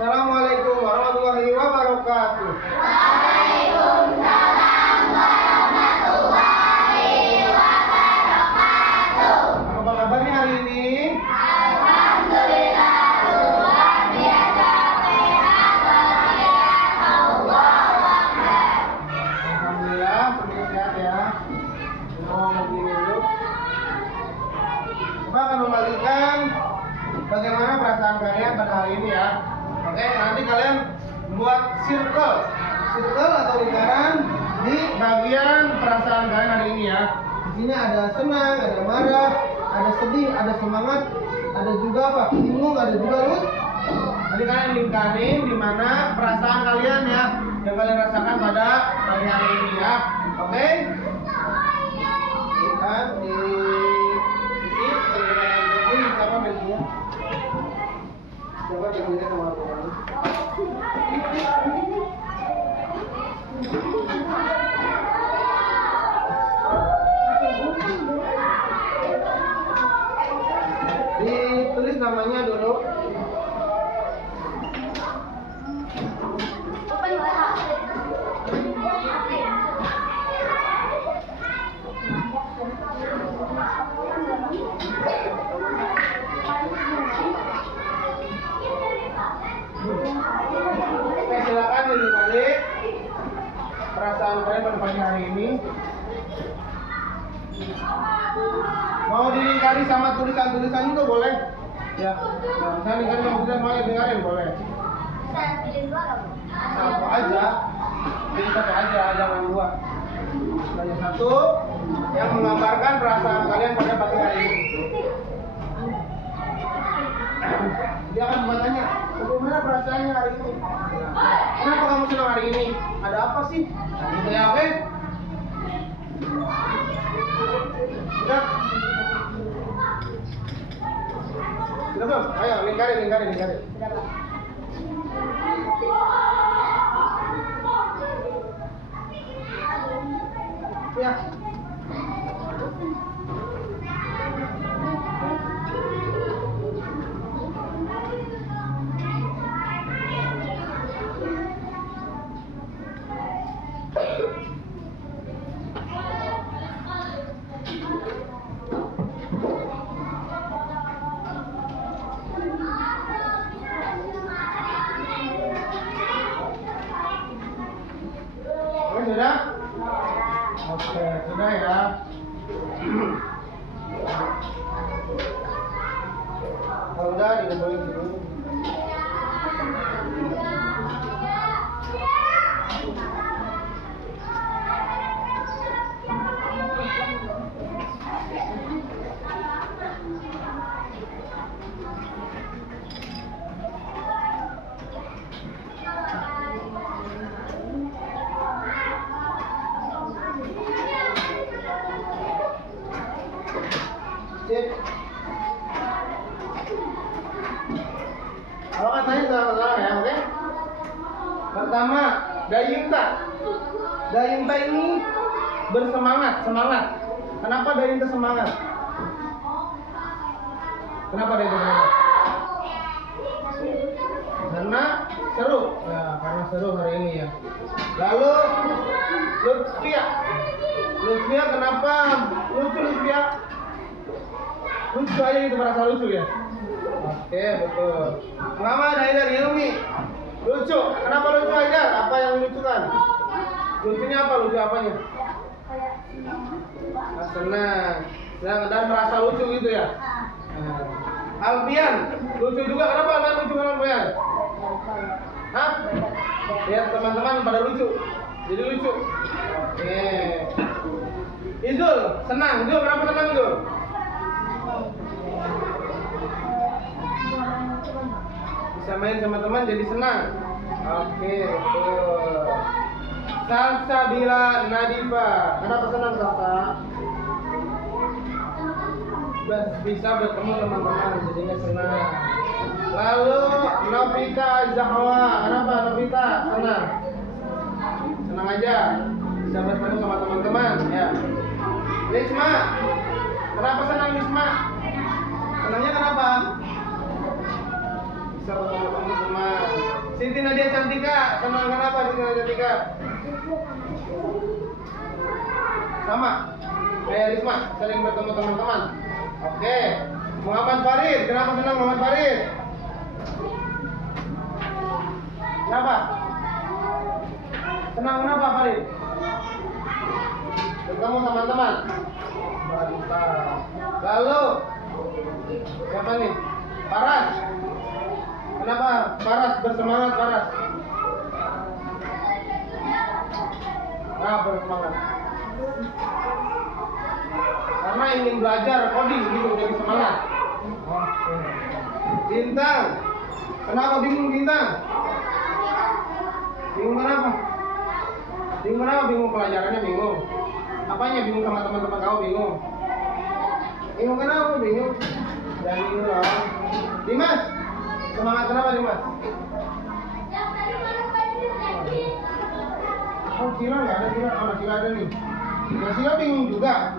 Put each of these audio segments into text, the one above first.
Assalamualaikum warahmatullahi wabarakatuh. Waalaikumsalam warahmatullahi wabarakatuh. Apa kabarnya hari ini? Alhamdulillah luar biasa sehat walafiat. Allahu Akbar. Alhamdulillah semoga sehat ya. Mau begini dulu. Kita akan membagikan bagaimana perasaan kalian pada hari ini ya. Oke, nanti kalian buat circle atau lingkaran di bagian perasaan kalian hari ini ya. Di sini ada senang, ada marah, ada sedih, ada semangat, ada juga apa? Bingung, ada juga lucu. Nanti kalian lingkarin di mana perasaan kalian ya yang kalian rasakan pada pagi hari ini ya. Oke? Lihat di sini sama bentuknya. Coba dilihat sama aku. Ditulis namanya dulu. Oke, silakan balik perasaan kalian pada pagi hari ini. Mau dilingkari sama tulisan-tulisan juga boleh. Ya, misalnya lingkarin sama tulisan mau lingkarin boleh. Satu aja, jadi satu aja, jangan dua. Hanya satu yang menggambarkan perasaan kalian pada pagi hari ini. Dia akan bertanya, bagaimana perasaannya hari ini? Kenapa kamu senang hari ini? Ada apa sih? Nah, gitu ya, oke? Sudah? Sudah belum? Ayo, lingkarin. Ya. Oke, sudah? Oke, sudah ya. Kalau udah dikumpulin dulu. Sip. Kalau katanya salah ya, oke? Pertama, Dayunta. Dayunta ini semangat. Kenapa Dayunta semangat? Kenapa Dayunta semangat? Karena seru. Ya, karena seru hari ini ya. Lalu Lutfia kenapa lucu Lutfia? Lucu aja itu, merasa lucu ya. Oke, betul. Kenapa ada Haidar Hilmi? Lucu. Kenapa lucu Haidar? Apa yang lucukan? Lucunya apa? Lucu apanya? Senang. Dan merasa lucu gitu ya. Nah. Alfian, lucu juga. Kenapa Alfian lucu kan Alfian? Hah? Lihat teman-teman pada lucu. Jadi lucu. Oke. Izul, senang. Izul, kenapa senang Izul? Bisa main sama teman jadi senang. Oke, betul. Salsabila Nadifa, kenapa senang Salsa? Bisa bertemu teman-teman jadinya senang. Lalu Novita Zahwa, kenapa Novita senang? Senang aja, bisa bertemu sama teman-teman ya. Lisma, kenapa senang Lisma? Senangnya kenapa? Bisa bertemu teman-teman. Siti Nadia Cantika, senang kenapa Siti Nadia Cantika? Sama, kayak Risma, sering bertemu teman-teman. Oke, Muhammad Farid, kenapa senang Muhammad Farid? Kenapa? Senang kenapa Farid? Bertemu teman-teman. Mantap. Lalu siapa nih? Paras. Kenapa Paras bersemangat Paras? Nah, bersemangat. Karena ingin belajar coding gitu jadi semangat. Oke. Bintang. Kenapa bingung Bintang? Bingung kenapa? Bingung kenapa? Bingung pelajarannya bingung. Apanya bingung sama teman-teman kamu bingung? Bingung kenapa? Bingung. Jangan bingung dong. Dimas, semangat kenapa Dimas? Oh Sila nggak ada Sila, oh Sila ada nih. Nah Sila bingung juga.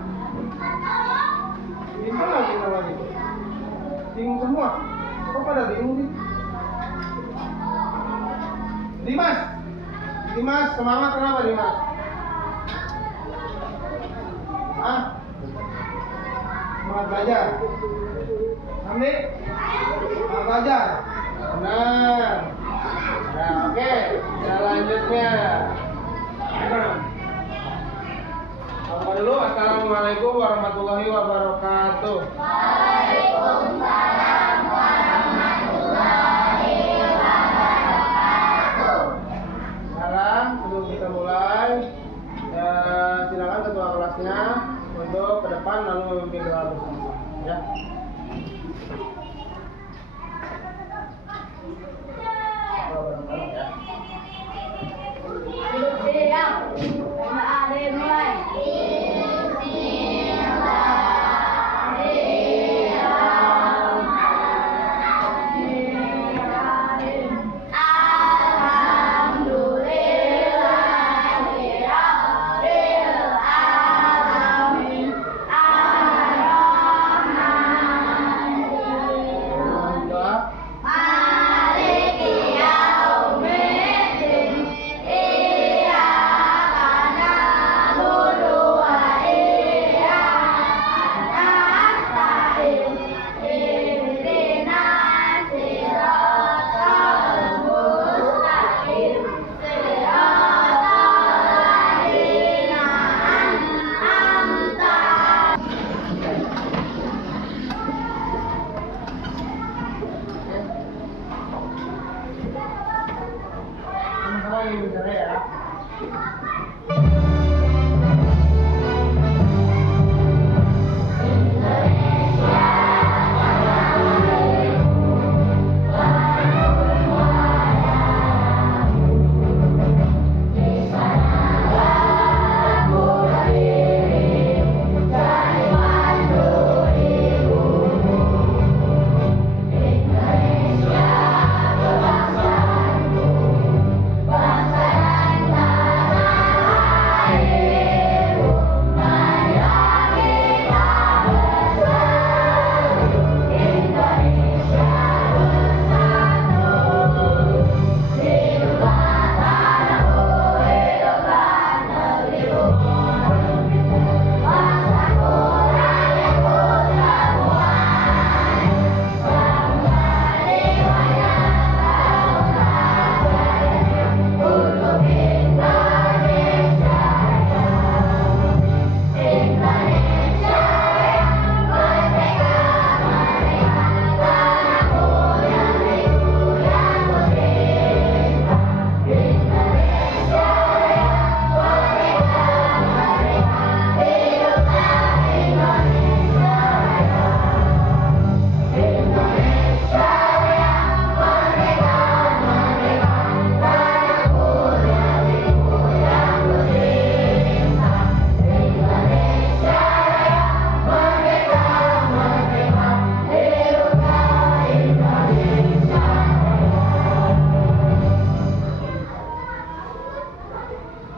Bingung nggak Sila lagi? Bingung semua. Kok pada bingung sih? Dimas, Dimas semangat kenapa Dimas? Ah, semangat belajar. Ambil, semangat belajar. Benar. Nah, oke. Selanjutnya. Apa dulu? Assalamualaikum warahmatullahi wabarakatuh. Waalaikumsalam warahmatullahi wabarakatuh. Sekarang sebelum kita mulai, silakan ketua kelasnya untuk ke depan lalu memimpin doa bersama. Ya. Doa bareng-bareng ya. Siap. Ada mulai. Doa. Maliki yaumiddin. Iyyaka na'budu wa iyyaka nasta'in. Ihdinas siratal mustaqim. Siratal ladzina an'amta Sama-sama ini bicara ya.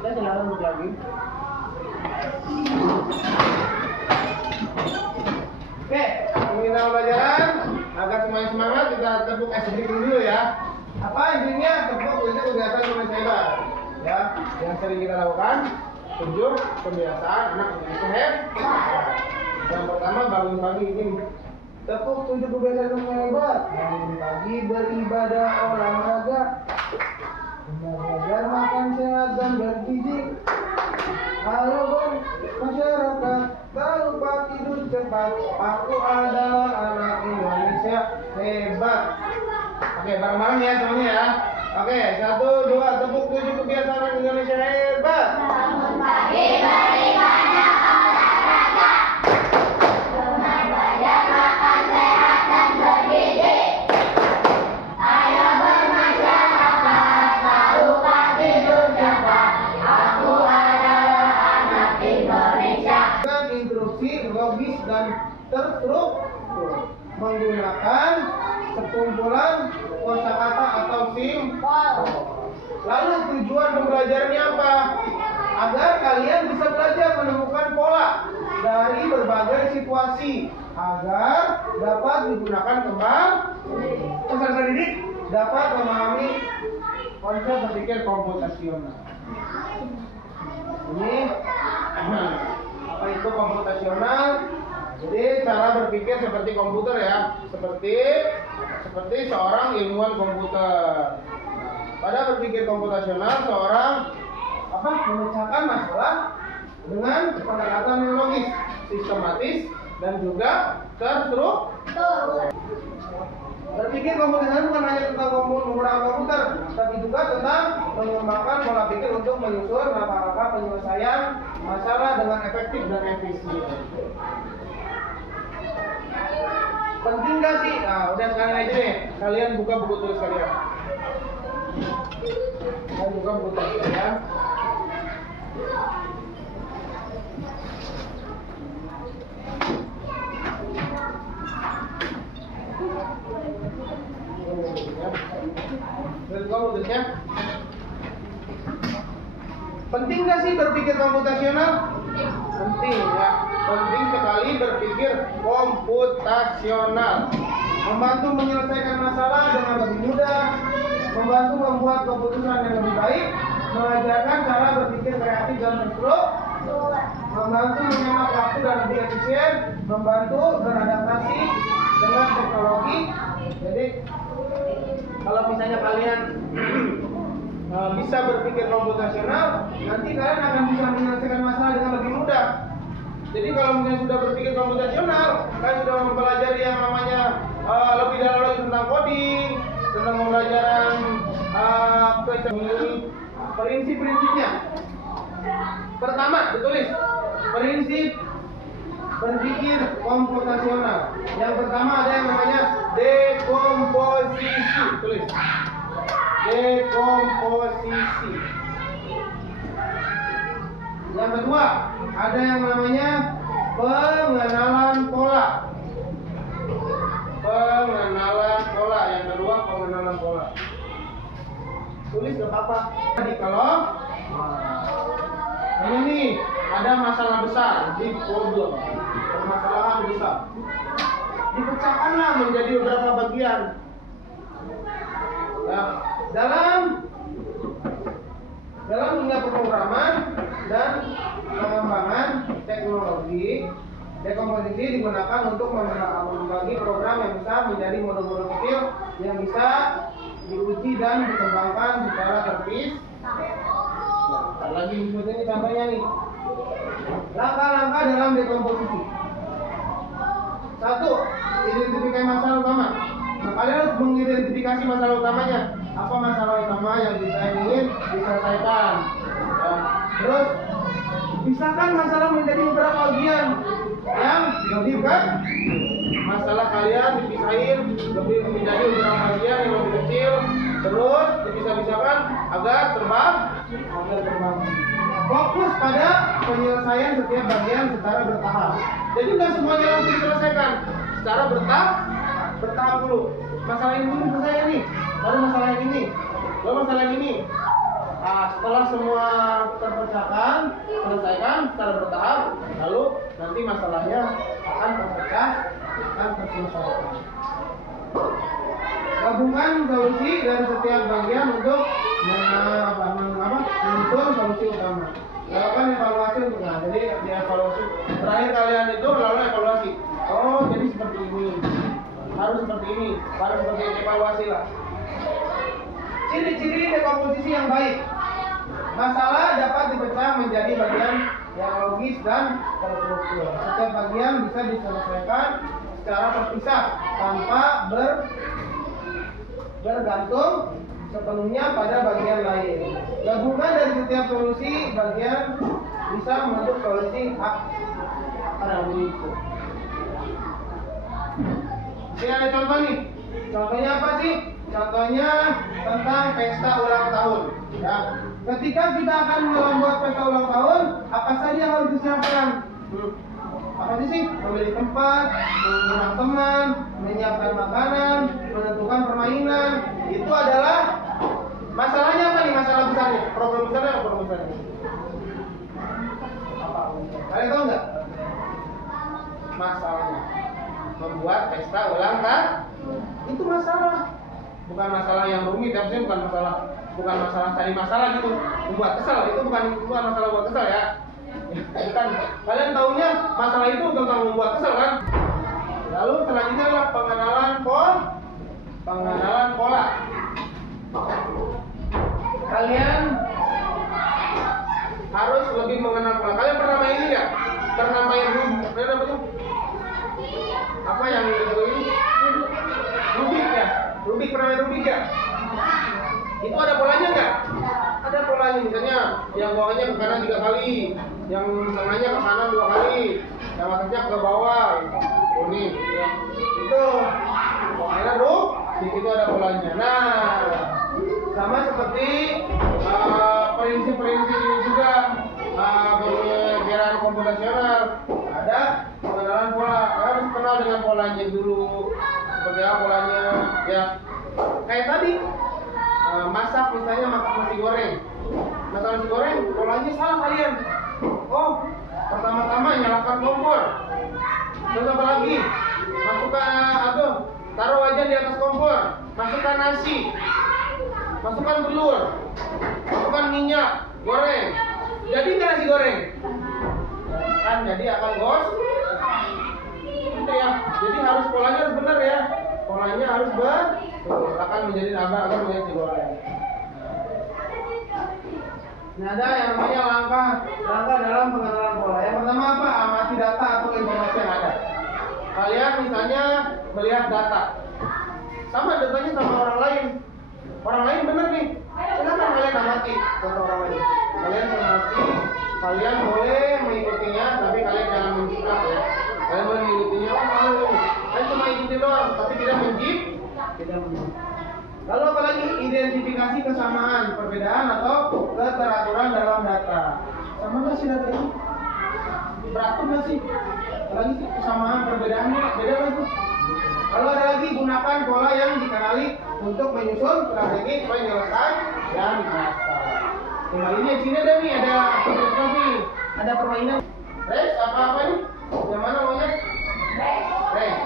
Ya silakan duduk lagi. Oke, mengenal pelajaran agar semuanya semangat kita tepuk es sedikit dulu ya. Apa intinya? Tepuk itu kebiasaan Indonesia hebat. Ya, yang sering kita lakukan, tunjuk kebiasaan anak Indonesia hebat. Yang pertama bangun pagi ini. Tepuk tunjuk kebiasaan Indonesia hebat. Bangun pagi beribadah olahraga. Belajar makan sehat dan bergizi. Halo masyarakat, tak lupa tidur cepat. Aku adalah anak Indonesia hebat. Oke, bareng-bareng ya semuanya ya. Oke, 1, 2, tepuk tunjuk kebiasaan Indonesia hebat. Bangun pagi beribadah olahraga. Dengan belajar makan sehat dan bergizi. Ayo bermasyarakat, tak lupa tidur cepat. Aku adalah anak Indonesia. Dengan instruksi logis dan terstruktur menggunakan sekumpulan kosakata atau simbol. Lalu tujuan pembelajarannya apa? Agar kalian bisa belajar menemukan pola dari berbagai situasi agar dapat digunakan kembang peserta didik dapat memahami konsep berpikir komputasional. Ini apa itu komputasional? Jadi cara berpikir seperti komputer ya, seperti seorang ilmuwan komputer. Pada berpikir komputasional, seorang memecahkan masalah dengan pendekatan yang logis, sistematis, dan juga terstruktur. Berpikir komputasional bukan hanya tentang menggunakan komputer, tapi juga tentang mengembangkan pola pikir untuk menyusun langkah-langkah penyelesaian masalah dengan efektif dan efisien. Penting gak sih? Nah, udah sekarang aja deh. Kalian buka buku tulis kalian. Kalian buka buku tulis kalian. Buka buku tulisnya. Penting gak sih berpikir komputasional? Penting ya. Penting sekali berpikir komputasional. Membantu menyelesaikan masalah dengan lebih mudah, membantu membuat keputusan yang lebih baik, mengajarkan cara berpikir kreatif dan terstruktur, membantu menghemat waktu dan lebih efisien, membantu beradaptasi dengan teknologi. Jadi kalau misalnya kalian bisa berpikir komputasional, nanti kalian akan bisa menyelesaikan masalah dengan lebih mudah. Jadi kalau misalnya sudah berpikir komputasional, kalian sudah mempelajari yang namanya lebih dalam lagi tentang coding, tentang pembelajaran prinsip-prinsipnya. Pertama, ditulis prinsip berpikir komputasional. Yang pertama ada yang namanya dekomposisi. Tulis. Dekomposisi. Yang kedua, ada yang namanya pengenalan pola. Pengenalan pola. Yang kedua, pengenalan pola. Tulis gak apa-apa. Jadi kalau ini nih ada masalah besar di problem, permasalahan besar, dipecahkanlah menjadi beberapa bagian. Ya, dalam dunia pemrograman dan pengembangan teknologi, dekomposisi digunakan untuk membagi program yang besar menjadi modul-modul kecil yang bisa diuji dan dikembangkan secara terpisah. Lagi ini contohnya nih. Langkah-langkah dalam dekomposisi. 1. Identifikasi masalah utama. Nah, kalian harus mengidentifikasi masalah utamanya. Apa masalah utama yang kita ingin diselesaikan? Ya. Terus pisahkan masalah menjadi beberapa bagian yang lebih kan? Masalah kalian dipisahin lebih menjadi beberapa bagian yang lebih kecil. Terus dipisah-pisahkan agar terbang. Fokus pada penyelesaian setiap bagian secara bertahap. Jadi nggak semuanya langsung diselesaikan. Secara bertahap dulu. Masalah ini dulu selesai nih, baru masalah yang ini, lalu masalah yang ini. Nah, setelah semua terpecahkan, selesaikan secara bertahap, lalu nanti masalahnya akan terselesaikan. Gabungkan solusi dari setiap bagian untuk menyusun solusi utama. Lakukan evaluasi untuk jadi dievaluasi. Terakhir kalian itu lalu evaluasi. Oh, jadi seperti ini. Harus seperti ini. Harus seperti ini, evaluasi lah. Ciri-ciri dekomposisi yang baik. Masalah dapat dipecah menjadi bagian yang logis dan terstruktur. Setiap bagian bisa diselesaikan secara terpisah tanpa bergantung sepenuhnya pada bagian lain. Gabungan dari setiap solusi bagian bisa membentuk solusi itu. Ini ada contoh nih. Contohnya apa sih? Contohnya tentang pesta ulang tahun. Ya. Ketika kita akan membuat pesta ulang tahun, apa saja yang harus disiapkan? Apa sih? Memilih tempat, mengundang teman, menyiapkan makanan, menentukan permainan. Itu adalah masalahnya apa nih? Masalah besarnya, problem besarnya apa problem besarnya? Apa? Kalian tahu nggak? Masalahnya membuat pesta ulang tahun itu masalah, bukan masalah yang rumit. Tapi bukan masalah cari masalah gitu, membuat kesal. Itu bukan masalah buat kesal ya. Bukan. Kalian tahunya masalah itu tentang membuat kesal kan? Lalu selanjutnya adalah pengenalan pola. Kalian harus lebih mengenal pola. Kalian pernah main ini nggak? Pernah main apa tuh? Apa yang itu ini? Rubik ya? Rubik, pernah main Rubik ya? Itu ada polanya nggak? Ada polanya, misalnya yang bawahnya ke kanan 3 kali, yang tengahnya ke kanan 2 kali, yang atasnya ke bawah. Oh nih, ya. Itu pokoknya di situ ada polanya. Nah, sama seperti prinsip-prinsip ini juga pemikiran komputasional, ada pengenalan pola. Harus kenal dengan polanya dulu, seperti apa polanya ya. Kayak tadi masak, misalnya masak nasi goreng. Masak nasi goreng, polanya salah kalian. Oh, pertama-tama nyalakan kompor. Terus apa lagi? Taruh wajan di atas kompor. Masukkan nasi. Masukkan telur. Masukkan minyak goreng. Jadi nggak nasi goreng? Kan jadi akan gitu ya. Jadi harus polanya harus benar ya. Polanya harus akan menjadi agar menjadi nasi goreng. Nah, ada yang namanya langkah dalam pengenalan pola. Yang pertama apa? Amati data atau informasi yang ada. Kalian misalnya melihat data, sama datanya sama orang lain. Orang lain benar nih. Kenapa kalian amati contoh orang lain? Kalian amati, kalian boleh mengikutinya, tapi kalian jangan menjiplak ya. Kalian boleh mengikutinya, kalian cuma ikuti doang, tapi tidak menjiplak. Lalu apalagi identifikasi kesamaan, perbedaan atau keteraturan dalam data. Sama nggak sih data ini? Beratur nggak sih? Lagi sih kesamaan, perbedaannya beda nggak sih? Kalau ada lagi, gunakan pola yang dikenali untuk menyusun strategi penyelesaian masalah. Tinggal ini sini ada nih, ada permainan. Race apa nih? Yang mana maunya? Race.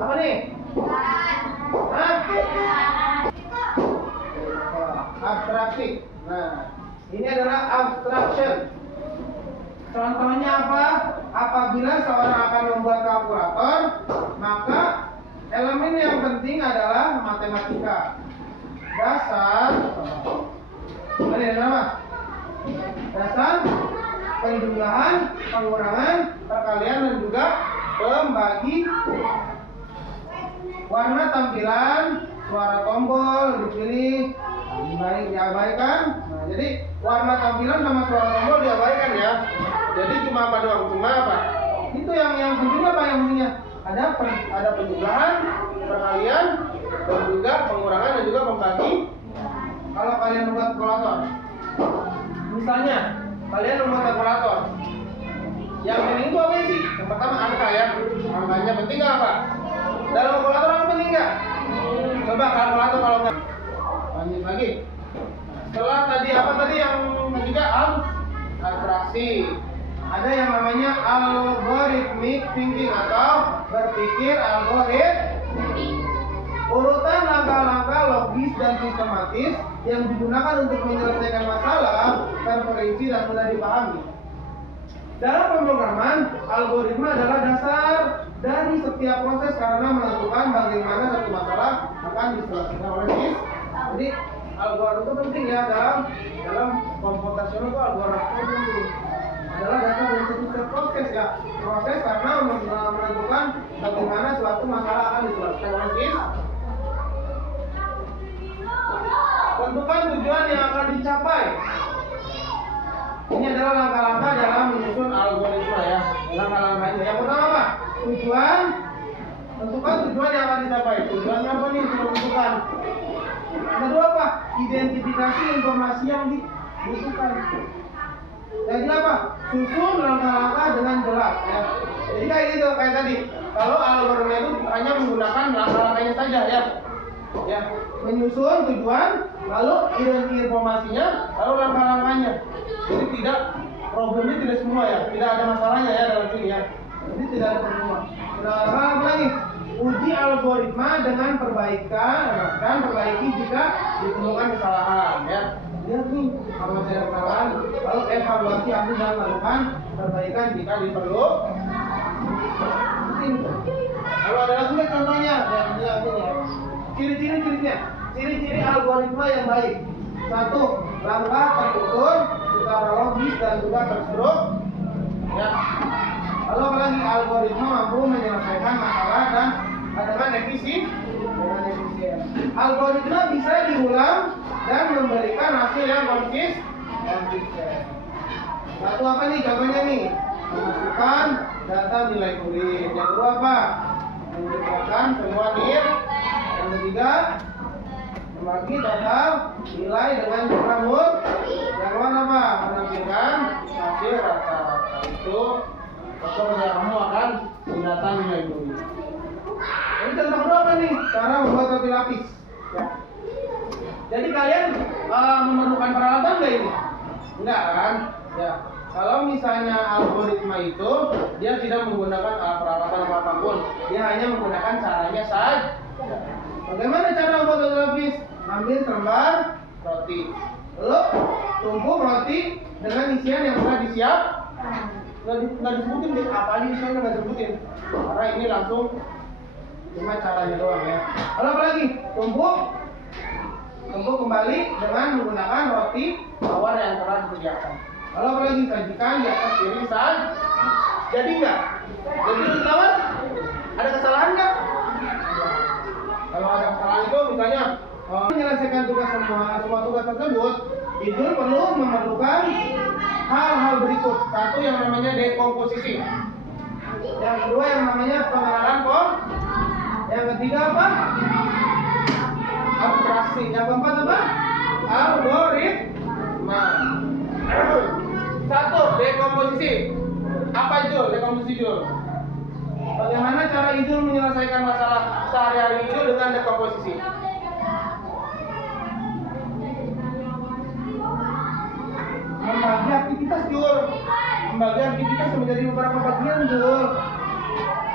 Apa nih? Abstraksi. Nah, ini adalah abstraction. Contohnya apa? Apabila seorang akan membuat kalkulator, maka elemen yang penting adalah matematika. dasar ini nama dasar penjumlahan, pengurangan, perkalian dan juga pembagi. Warna tampilan, suara tombol dipilih, diabaikan. Nah, jadi warna tampilan sama suara tombol diabaikan ya. Jadi cuma apa doang? Cuma apa? Itu yang penting apa yang pentingnya? Ada penjumlahan, perkalian, dan juga pengurangan dan juga pembagi. Kalau kalian membuat kalkulator, misalnya kalian membuat kalkulator, yang penting itu apa sih? Yang pertama angka ya. Angkanya penting nggak apa? Dalam kalkulator apa penting nggak? Coba kalkulator kalau nggak. Lanjut lagi. Setelah tadi apa tadi yang ketiga abstraksi. Ada yang namanya algorithmic thinking atau berpikir algoritmik. Urutan langkah-langkah logis dan sistematis yang digunakan untuk menyelesaikan masalah terperinci dan mudah dipahami. Dalam pemrograman, algoritma adalah dasar dari setiap proses karena menentukan bagaimana satu masalah akan diselesaikan oleh sistem. Jadi algoritma itu penting ya dalam komputasional itu algoritma itu penting. Adalah dasar dari setiap proses ya. Proses karena menentukan bagaimana suatu masalah akan diselesaikan oleh sistem. Tentukan tujuan yang akan dicapai. Ini adalah langkah-langkah dalam menyusun algoritma ya. Langkah-langkahnya. Yang pertama apa? Tujuan. Tentukan tujuan yang akan dicapai. Tujuannya apa nih? Tentukan. Yang kedua apa? Identifikasi informasi yang dibutuhkan. Jadi apa? Susun langkah-langkah dengan jelas ya. Jadi kayak gitu kayak tadi. Kalau algoritma itu hanya menggunakan langkah-langkahnya saja ya. Ya, menyusun tujuan, lalu identifikasi informasinya, lalu langkah-langkahnya. Jadi problemnya tidak semua ya, tidak ada masalahnya ya dalam sini ya. Jadi tidak ada semua. Nah, apa lagi? Uji algoritma dengan perbaikan dan perbaiki jika ditemukan kesalahan ya. Lihat nih, kalau ada kesalahan, lalu evaluasi hasil dan lakukan perbaikan jika diperlukan. Kalau ada lagi contohnya, ya. Ciri-ciri algoritma yang baik. Satu, langkah tersusun secara logis dan juga terstruktur. Ya. Lalu apalagi algoritma mampu menyelesaikan masalah dan dengan efisien. Algoritma bisa diulang dan memberikan hasil yang konsisten. Satu apa nih contohnya nih? Memasukkan data nilai kulit. Yang kedua apa? Menyediakan semua nilai. Yang ketiga, membagi data nilai dengan jumlah mut. Yang kedua apa? Menampilkan hasil rata-rata. Itu kamu akan data nilai kulit. Ini contoh kedua apa nih? Cara membuat roti lapis. Ya. Jadi kalian memerlukan peralatan nggak ini? Enggak kan? Ya. Kalau misalnya algoritma itu dia tidak menggunakan peralatan apapun, dia hanya menggunakan caranya saja. Bagaimana cara membuat roti lapis? Ambil selembar roti, lalu tumpuk roti dengan isian yang sudah disiap. Nggak disebutin deh, apa aja isiannya nggak disebutin, karena ini langsung cuma caranya doang ya. Lalu apa lagi? Tumpuk kembali dengan menggunakan roti tawar yang telah disediakan. Lalu apa lagi? Sajikan di atas piring saat. Jadi nggak? Jadi roti tawar? Ada kesalahan nggak? Kalau ada kesalahan itu misalnya menyelesaikan semua tugas tersebut, itu memerlukan hal-hal berikut. Satu yang namanya dekomposisi. Yang kedua yang namanya pengenalan Yang ketiga apa? Abstraksi. Yang keempat apa? Algoritma. Satu, dekomposisi. Apa itu dekomposisi itu? Bagaimana cara itu menyelesaikan masalah sehari-hari itu dengan dekomposisi? Membagi aktivitas Jul. Membagi aktivitas menjadi beberapa bagian Jul.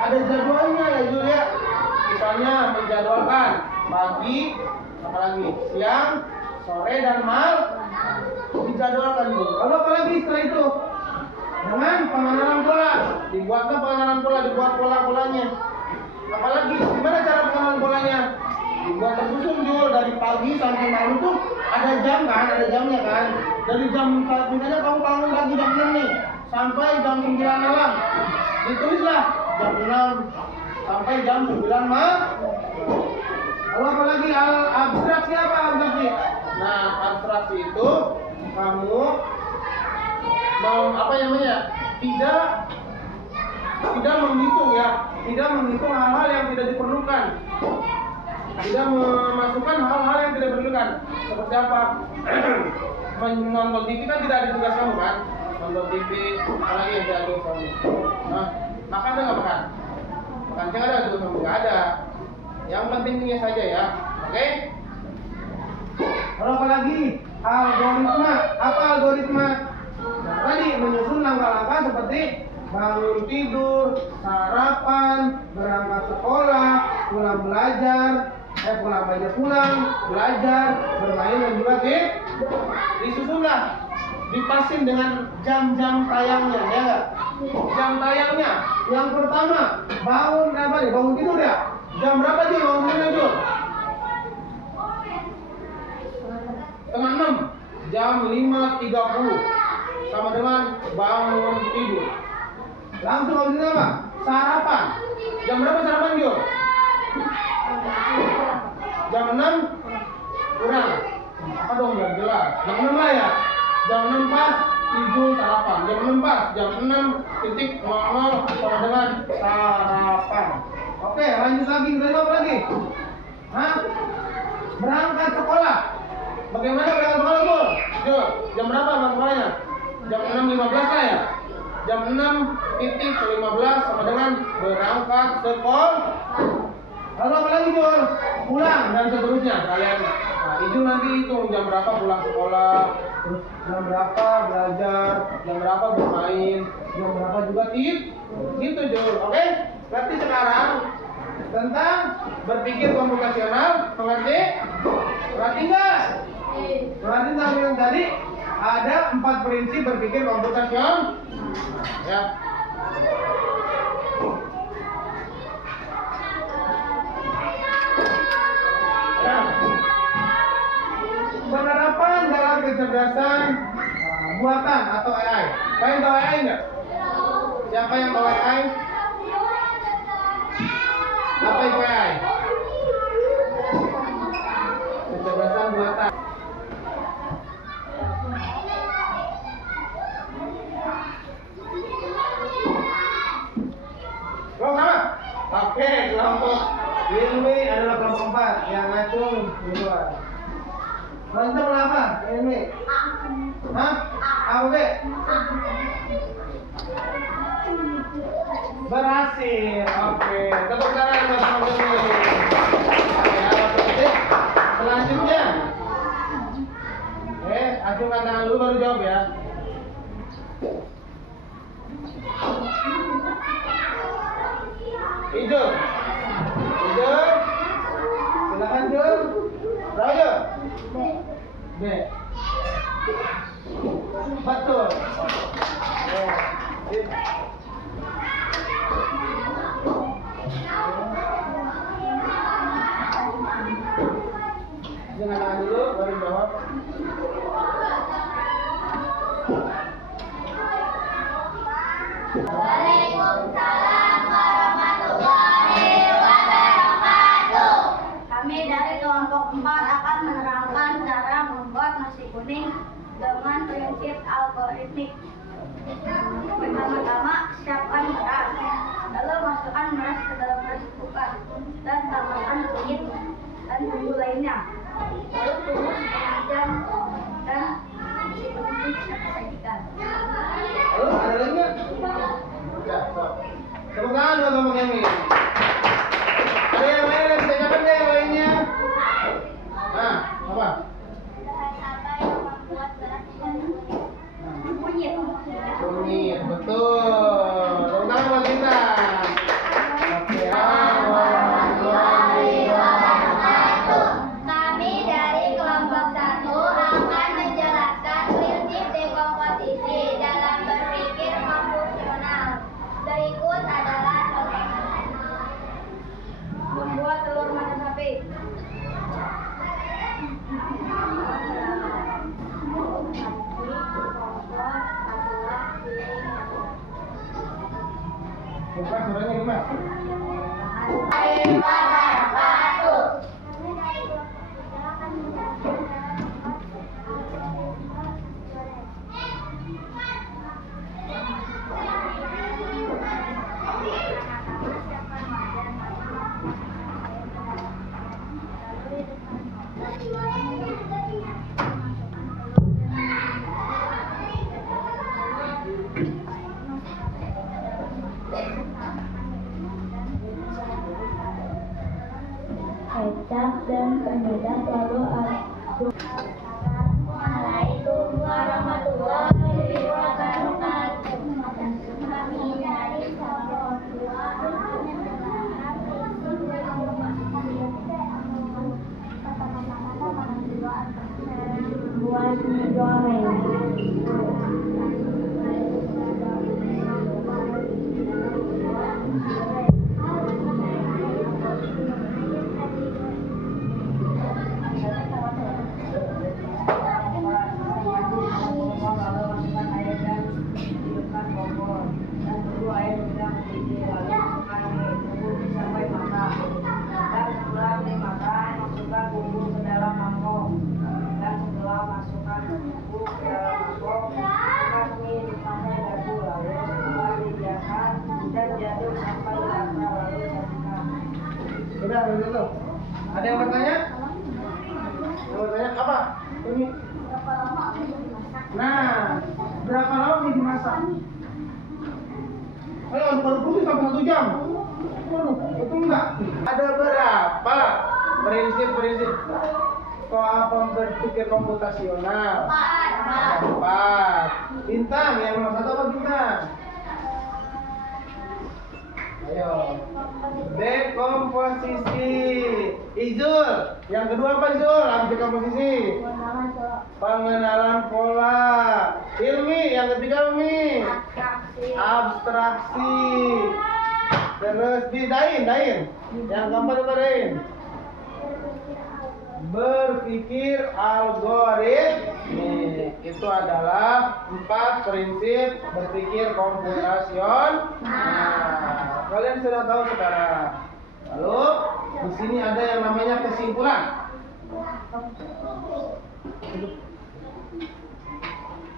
Ada jadwalnya ya Jul ya. Misalnya menjadwalkan pagi, apalagi siang, sore dan malam dijadwalkan Jul. Lalu apalagi setelah itu? Dengan pengenalan pola, dibuat pola-polanya. Apalagi gimana cara pengenalan polanya? dibuat tersusun Jul, dari pagi sampai malam tuh ada jam kan, ada jamnya kan. Dari jam misalnya kamu bangun pagi jam 6 nih sampai jam 9 malam. Ditulislah jam 6 sampai jam 9 malam. Lalu apa lagi abstraksi apa abstraksi? Nah, abstraksi itu kamu mau apa namanya? Tidak menghitung ya, tidak menghitung hal-hal yang tidak diperlukan, tidak memasukkan hal-hal yang tidak diperlukan. Seperti apa? Menonton TV kan tidak ada tugas kamu kan? Nonton TV, apalagi yang tidak ada tugas kamu. Nah, makan ada nggak makan? Makan siang ada tugas kamu? Nggak ada. Yang pentingnya saja ya, oke? Lalu apa lagi? Algoritma. Apa algoritma? Nah, tadi menyusun langkah-langkah seperti bangun tidur, sarapan, berangkat sekolah, pulang belajar, belajar, bermain dan juga disusunlah, dipasin dengan jam-jam tayangnya, ya nggak? Jam tayangnya, yang pertama bangun tidur ya. Jam berapa Jul bangun tidurnya Jul? Setengah 6, jam 5.30 sama dengan bangun tidur. Langsung habis itu apa? Sarapan. Jam berapa sarapan Jul? Jam 6 kurang. Apa dong biar jelas? Jam 6 lah ya. Jam 6 pas tidur sarapan. Jam 6 pas. Jam 6.00 sama dengan sarapan. Oke, lanjut lagi. Kita apa lagi? Hah? Berangkat sekolah. Bagaimana berangkat sekolah Jul? Jul, jam berapa berangkat sekolahnya? Jam 6.15 lah ya. Jam 6.15 sama dengan berangkat sekolah. Lalu apa lagi Jul? Pulang dan seterusnya. Kalian Ijul nanti hitung jam berapa pulang sekolah, terus jam berapa belajar, jam berapa bermain, jam berapa juga gitu Jul. Oke? Berarti sekarang tentang berpikir komputasional, mengerti? Berarti enggak? Berarti tentang yang tadi ada 4 prinsip berpikir komputasional. Ya. Penerapan dalam kecerdasan buatan atau AI. Kalian tahu AI nggak? Siapa yang tahu AI? Apa itu AI? Kecerdasan buatan. Kelompok apa? Oke, kelompok ini adalah kelompok 4 yang ngacung di luar. Kelompok apa? Ini. Hah? Apa B? Berhasil. Oke, tepuk tangan buat kelompok ini. Ya, oke. Selanjutnya. Acungkan tangan dulu baru jawab ya. Hijau. Silakan Jul. Berapa Jul? B. Betul. Jangan tangan dulu baru jawab. Waalaikumsalam warahmatullahi wabarakatuh. Kami dari kelompok 4 akan menerangkan cara membuat nasi kuning dengan prinsip algoritmik. Pertama-tama, siapkan beras. Lalu masukkan beras ke dalam rice cooker dan tambahkan kunyit dan bumbu lainnya. Lalu tunggu setengah jam dan nasi kuning siap disajikan. Lalu ada lagi nggak? Ya, stop. Tepuk tangan buat kelompok yang ini. Ada yang lain yang bisa jawab deh yang lainnya? Nah, apa? Kunyit, betul. Tepuk tangan buat kita. Oke. Warahmatullahi wabarakatuh. Kami dari kelompok 1 Mas. Kecap dan penyedap lalu aduk. Assalamualaikum warahmatullahi wabarakatuh. Kami dari buat mie goreng. Sudah begitu. Ada yang bertanya? Yang bertanya apa? Ini. Nah, berapa lama ini dimasak? Ayo, baru putih sampai 1 jam. Waduh, betul enggak? Ada berapa prinsip-prinsip soal berpikir komputasional? 4. Bintang, yang nomor 1 apa bintang? Ayo. Dekomposisi. Izul, yang kedua apa Izul? Habis dekomposisi. Pengenalan pola. Ilmi, yang ketiga Umi. Abstraksi. Terus Dain. Yang keempat apa Dain? Berpikir algoritmik. Itu adalah 4 prinsip berpikir komputasional. Nah, kalian sudah tahu sekarang. Lalu di sini ada yang namanya kesimpulan.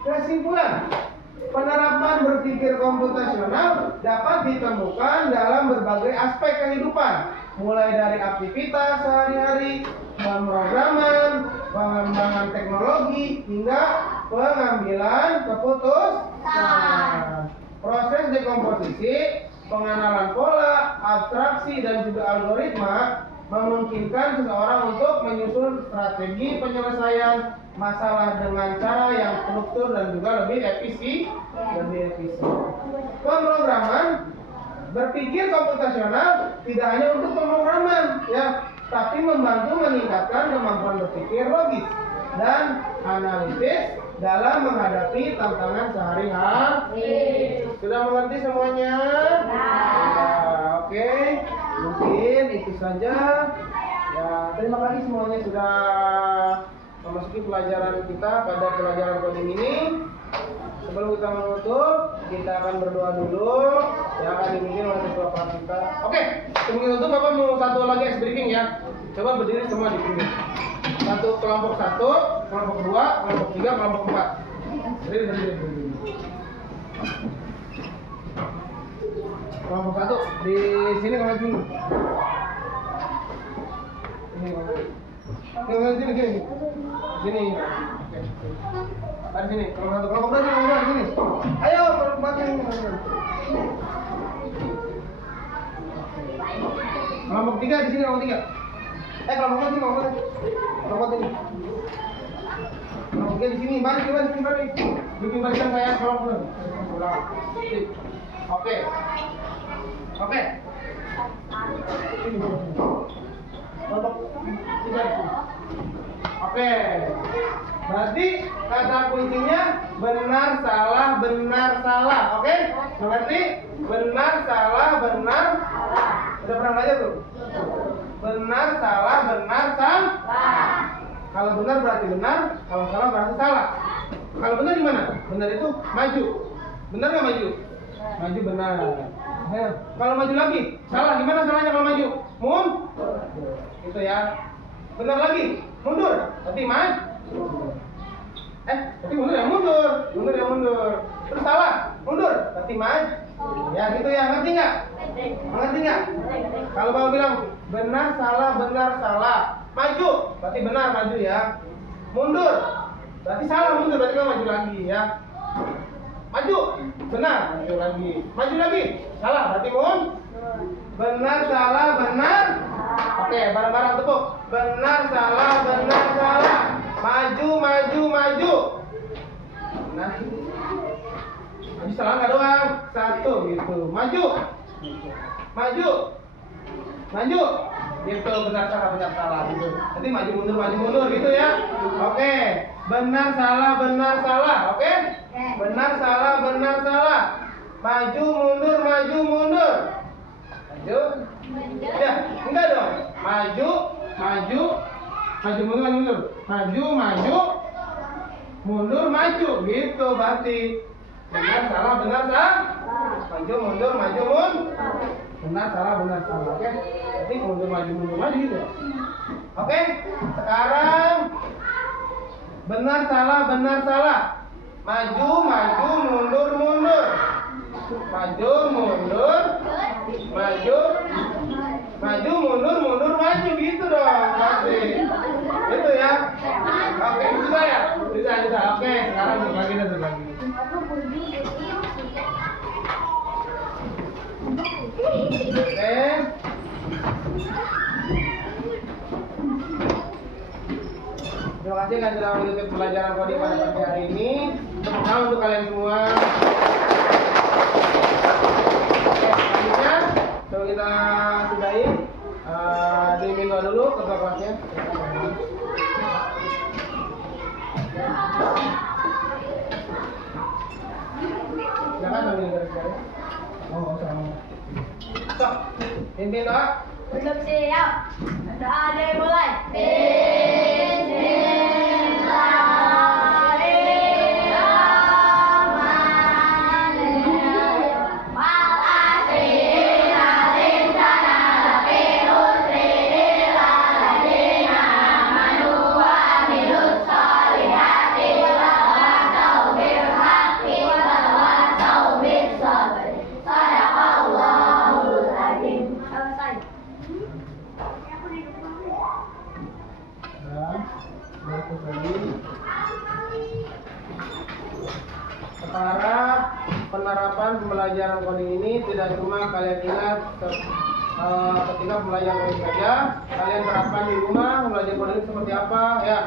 Kesimpulan. Penerapan berpikir komputasional dapat ditemukan dalam berbagai aspek kehidupan, mulai dari aktivitas sehari-hari, pemrograman, pengembangan teknologi, hingga pengambilan keputusan. Proses dekomposisi, pengenalan pola, abstraksi, dan juga algoritma memungkinkan seseorang untuk menyusun strategi penyelesaian masalah dengan cara yang struktur dan juga lebih efisien. Pemrograman berpikir komputasional tidak hanya untuk pemrograman, ya, tapi membantu meningkatkan kemampuan berpikir logis dan analitis dalam menghadapi tantangan sehari-hari. Sudah mengerti semuanya? Ya, oke. Mungkin itu saja. Ya, terima kasih semuanya sudah memasuki pelajaran kita pada pelajaran coding ini. Sebelum kita menutup, kita akan berdoa dulu. Yang akan dipimpin oleh ketua kelas kita. Oke, sebelum tutup Bapak mau satu lagi ice breaking ya. Coba berdiri semua di pinggir. Kelompok 1, kelompok 2, kelompok 3, kelompok 4. Berdiri. Kelompok 1 di sini kalau dulu. Sini. Sini. Oke. Di sini. Kelompok 2 di sini. Ayo, kelompok 4 ini. Kelompok 3 di sini, kelompok 3. Kelompok 4 ini, kelompok ini. Kelompok 3 di sini, baris. Bikin barisan kayak kelompok. Oke. Kelompok 3 di sini. Oke. Berarti kata kuncinya benar salah. Oke? Mengerti? Benar salah. Sudah pernah belajar tuh? Benar salah. Kalau benar berarti benar, kalau salah berarti salah. Kalau benar gimana? Benar itu maju. Benar nggak maju? Maju benar. Ayo. Kalau maju lagi, salah. Gimana salahnya kalau maju? Itu ya. Benar lagi, mundur. Berarti maju. Berarti mundur ya mundur. Mundur ya mundur. Terus salah, mundur. Berarti maju. Ya gitu ya. Ngerti nggak? Ngerti nggak? Kalau bapak bilang benar salah. Maju, berarti benar maju ya. Mundur, berarti salah mundur. Berarti kamu maju lagi ya. Maju, benar, maju lagi. Maju lagi, salah, berarti benar, salah, benar. Oke, bareng-bareng tepuk. Benar, salah. Maju. Nah, maju salah nggak doang? Satu gitu. Maju. Gitu, benar salah gitu. Nanti maju mundur gitu ya. Oke. Benar salah. Oke? Benar salah. Maju mundur. Maju. Ya, enggak dong. Maju mundur. Maju. Gitu berarti. Benar salah. Maju mundur. Benar salah. Oke? Jadi mundur maju gitu. Oke? Sekarang benar salah. Maju mundur. Maju gitu dong. Pasti. Gitu ya. Oke, bisa ya? Bisa. Oke, sekarang lagi. Oke. Terima kasih kan sudah mengikuti pelajaran coding pada pagi hari ini. Tepuk tangan untuk kalian semua. Oke, selanjutnya coba kita sudahi. Diminta dulu ketua kelasnya. Silakan sambil garis-garis. Sama. Sok, pimpin doa. Untuk siap. Doa dimulai. Sekarang penerapan pembelajaran coding ini tidak cuma kalian ingat ketika pembelajaran coding saja, kalian terapkan di rumah pembelajaran coding seperti apa ya.